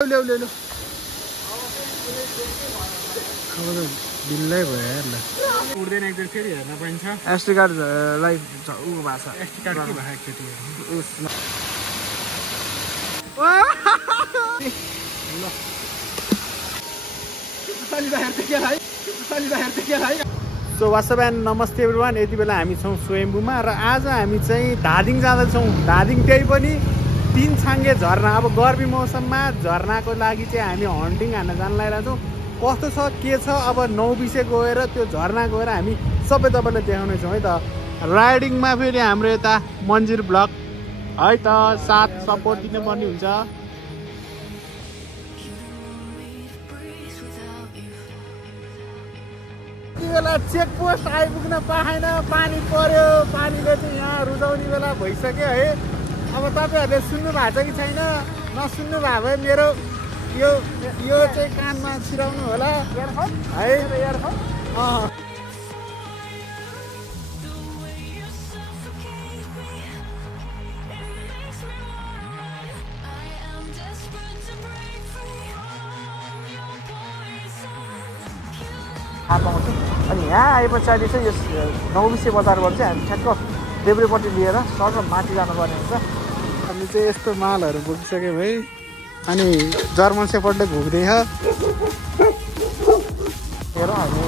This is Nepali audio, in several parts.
ल्याउ ल्याउ ल्याउ अब त बिल्लै भयो यार ल उड्दैन एकदम फेरि हेर्न पाइन्छ एसडी कार्डलाई उ भएको छ एसडी कार्ड के भएको खेती सो वाट्सएप एन्ड नमस्ते एभ्रिवान। यति बेला हामी छौँ स्वयम्भूमा र आज हामी चाहिँ धादिङ जाँदैछौँ। धादिङ त्यही पनि 3 छाङ्गे झरना। अब गर्मी मौसममा झरनाको लागि चाहिँ हामी हन्टिङ हान्न जान लागिरहेको छौँ। कस्तो छ के छ अब 9 बिसे गएर त्यो झरना गएर हामी सबै तपाईँलाई देखाउनेछौँ है त। राइडिङमा फेरि हाम्रो यता मन्जिर ब्लग है त साथ सपोर्ट दिनुपर्ने हुन्छ। यति बेला चेकपोस्ट आइपुग्न पाएन, पानी पर्यो। पानीले चाहिँ यहाँ रुजाउने बेला भइसक्यो है। अब तपाईँहरूले सुन्नु भएको छ कि छैन, नसुन्नु भएको भए मेरो यो चाहिँ कानमा छिराउनु होला है। पाउँछु अनि यहाँ आए पछाडि चाहिँ यस 9 बिसे बजारबाट चाहिँ हामी ठ्याक्क देब्रेपट्टि लिएर सर्ट माथि जानुपर्ने हुन्छ। हामी चाहिँ यस्तो मालहरू बोकिसक्यौँ है। अनि जर्मन सेफर्डले घुक्दैछ। हेरौँ हामी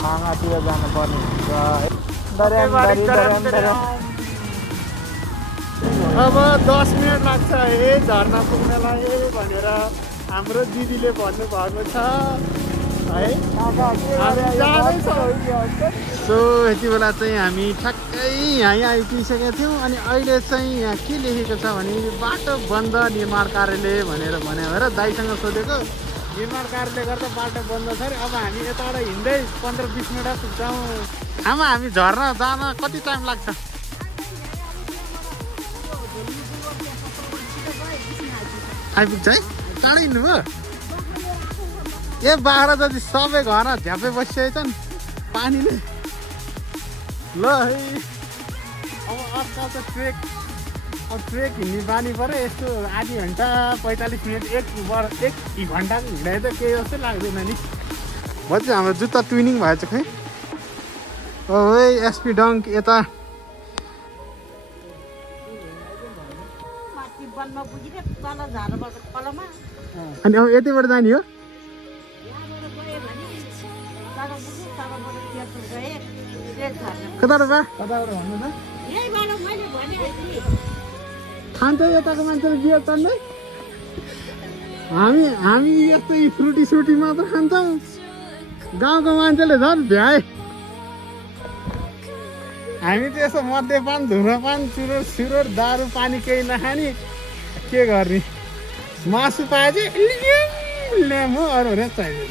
छाँगातिर जानुपर्ने हुन्छ है। अब 10 मिनट लाग्छ है झर्ना पुग्नलाई भनेर हाम्रो दिदीले भन्नुभएको छ है। सो यति बेला चाहिँ हामी ठ्याक्कै यहाँ आइपुगिसकेका थियौँ। अनि अहिले चाहिँ यहाँ के लेखेको छ भने बाटो बन्द निर्माण कार्यले भनेर भन्यो भएर दाइसँग सोधेको। निर्माण कार्यले गर्दा बाटो बन्द छ अरे। अब हामी यताबाट हिँड्दै 15-20 मिनट पुग्छौँ। आमा हामी झर्ना जान कति टाइम लाग्छ? आइपुग्छ है? टाढै हिँड्नुभयो? ए बाख्रा जति सबै घर झ्यापै बसिसकेछन् पानीले। ल है अब आजकल त ट्रेक हिँड्ने बानी पऱ्यो। यस्तो आधी घन्टा 45 मिनट 1 घन्टाको हिँडाइ त केही जस्तो लाग्दैन नि। भयो चाहिँ हाम्रो जुत्ता ट्विनिङ भएछ खै। ओ है एसपी डङ्क यता अनि अब यतिबाट जाने हो? कताबाट भन्नु त खान्छ यताको मान्छेले बियर तान्दै। हामी यस्तै फ्रुटी मात्र खान्छौँ। गाउँको मान्छेले झन् भ्याए। हामी चाहिँ यसो मद्यपान धुम्रपान चुरोट दारू पानी केही नखाने के गर्ने। मासु पाए चाहिँ ल्याम हो, अरू हुने चाहिँदैन।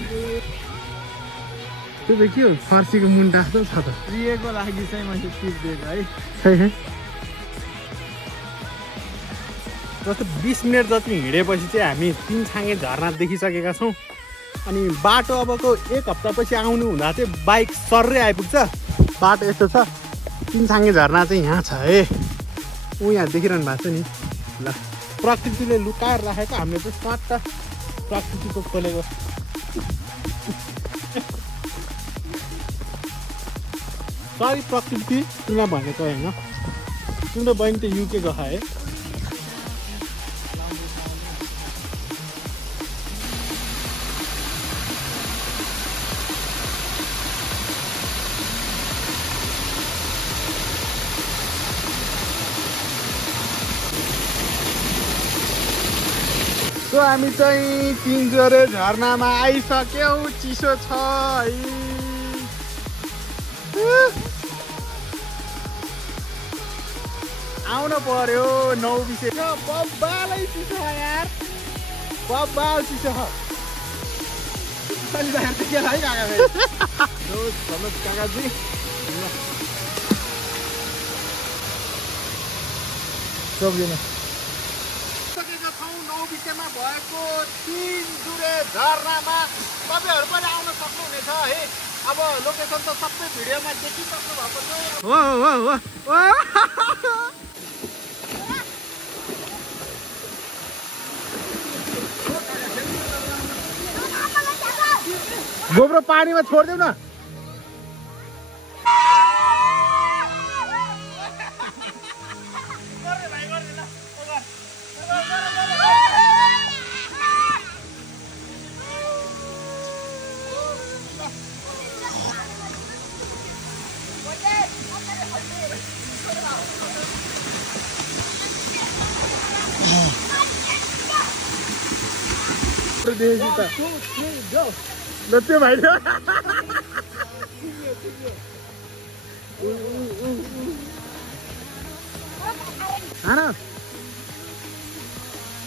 त्यो त के हो फर्सीको मुन्टा जस्तो छ त। प्रियको लागि चाहिँ मैले टिप दिएको है। जस्तो 20 मिनट जति हिँडेपछि चाहिँ हामी 3 छाङ्गे झरना देखिसकेका छौँ। अनि बाटो अबको 1 हप्तापछि आउनु हुँदा चाहिँ बाइक सर्रै आइपुग्छ। बाटो यस्तो छ। 3 छाङ्गे झरना चाहिँ यहाँ छ है। ऊ यहाँ देखिरहनु भएको छ नि। ल प्रकृतिले लुकाएर राखेको हामीले चाहिँ स्वाट प्रकृतिको खोलेको। सरी प्रकृति तिमीलाई भनेको होइन। तिम्रो बहिनी त युके गयो है। सो हामी चाहिँ पिञ्जरे झरनामा आइसक्यौँ। चिसो छ है। आउनु पर्यो 9 बिसे। बब्बालै चिसो छ यार, बब्बाल चिसो छ। काकाजी सक्दिन। सकेका छौँ 9 बिसेमा भएको पिञ्जुरे झरनामा। तपाईँहरू पनि आउन सक्नुहुनेछ है। अब लोकेसन त सबै भिडियोमा देखिसक्नु भएको छ। हो गोब्रो पानीमा छोडिदेऊ न ल त्यो भाइ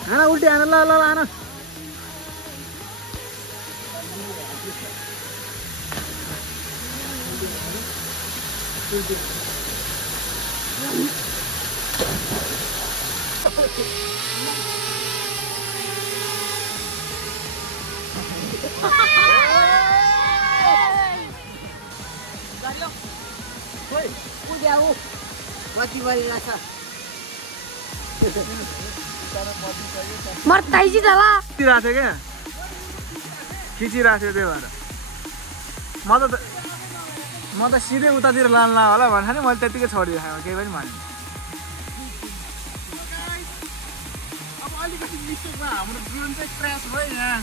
हाना उल्टी हान ल ल हान मर्ताइजी दला खिचिरहेको थियो क्या खिचिरहेको थियो त्यही भएर म त सिधै उतातिर लान्ला होला भन्छ नि मैले त्यतिकै छोडिदिएँ केही पनि भने अब अलिकति मिस्टेकमा हाम्रो ड्रोन चाहिँ क्र्यास भयो यहाँ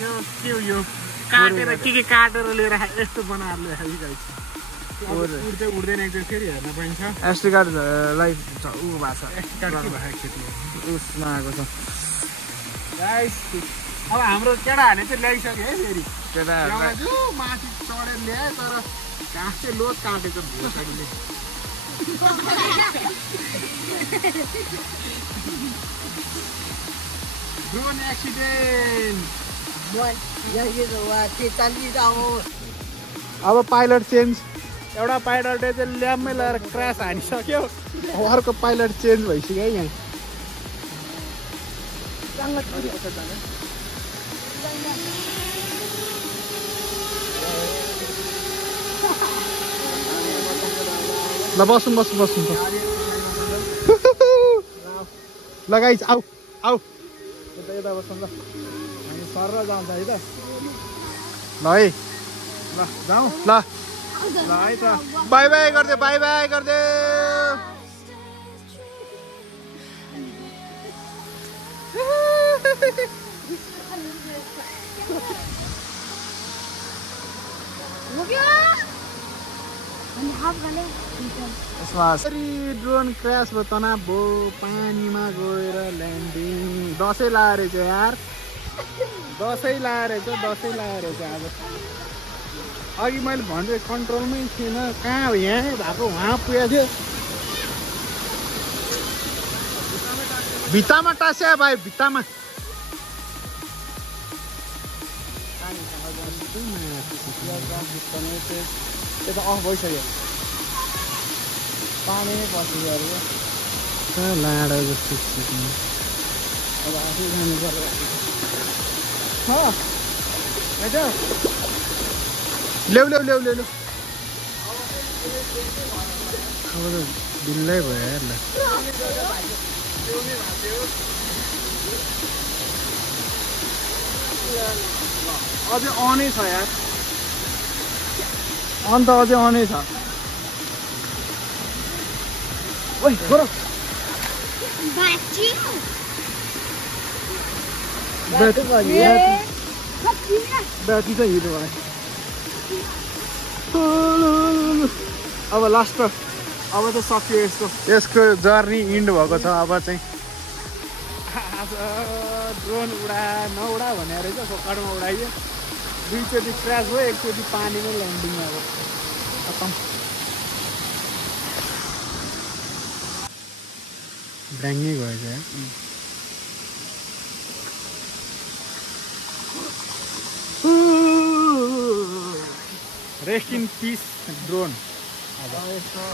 यो के हो यो काटेर के काटेर लिएर यस्तो बनाएर ल्याएर उड्दैन एकचोटि फेरि हेर्न पाइन्छ एसडी कार्डलाई ऊ भएको छ उसमा आएको छ अब हाम्रो केटाहरूले चाहिँ ल्याइसक्यो है फेरि केटाहरू माथि चढेर ल्यायो तर घाँस चाहिँ लोड काटेछ भुसडीले ड्रोन एक्सिडेन्ट अब पाइलट चेन्ज एउटा पाइलटले चाहिँ ल्याम्पमै लगाएर क्रास हानिसक्यो अर्को पाइलट चेन्ज भइसक्यो है यहाँ ल बस्नु लगाइस आऊ यता बस्नु ल हामी सर जान्छ है त ल है ल जाउँ ल है त बाई बाई गर्दै ड्रोन क्रास भयो तनाव भयो पानीमा गएर ल्यान्डिङ दसैँ लाएर चाहिँ यार दसैँ लाएर चाहिँ अब अघि मैले भन्दै कन्ट्रोलमै थिएन कहाँ हो यहाँ भएको वहाँ पुगेको थियो भित्तामा टास्या भाइ भित्तामा त्यो त अफ भइसक्यो पानी नै पसिसक्यो लाडो जस्तो अब आफै जानु पर्यो ल्याउ अब त ढिलै भयो यार ल अझै अनै छ यार अन्त अझै अनै छ ओइ गोरो ब्याट्री चाहिँ हिँड्नु भयो अब लास्ट अब चाहिँ सक्यो यसको जर्नी इन्ड भएको छ अब चाहिँ आज ड्रोन नउडा भनेर रहेछ फोकाडमा उडाइयो दुईचोटि क्रास भयो एकचोटि पानीमै ल्यान्डिङ अब खतम ब्याङ्गै गएछ यार रेस्ट इन पिस ड्रोन अब यस्तो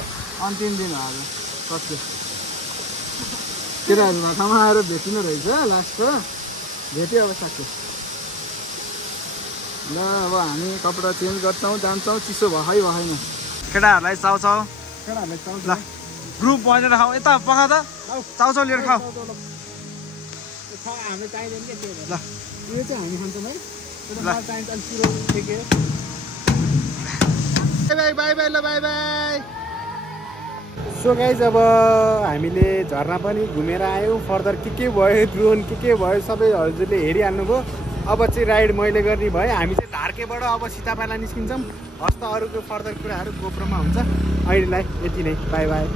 अन्तिम दिन हो आज सक्यो केटाहरू भाटामा आएर भेटिनु रहेछ लास्टको भेट्यो अब सक्यो ल अब हामी कपडा चेन्ज गर्छौँ जान्छौँ चिसो भएन केटाहरूलाई चाउचाउ ल ग्रुप बनेर खाऊ यता पखा त चाउचाउ लिएर खाऊ ल यो चाहिँ हामी खान्छौँ है बाई बाई बाई ल बाई बाई। सो गाइज अब हामीले झरना पनि घुमेर आयौँ। फर्दर के भयो ड्रोन के भयो सबै हजुरले हेरिहाल्नुभयो। अब चाहिँ राइड मैले गर्ने भएँ। हामी चाहिँ धार्केबाट अब सीतापाला निस्किन्छौँ। हस्त अरूको फर्दर कुराहरू गोप्रोमा हुन्छ। अहिलेलाई यति नै, बाई बाई।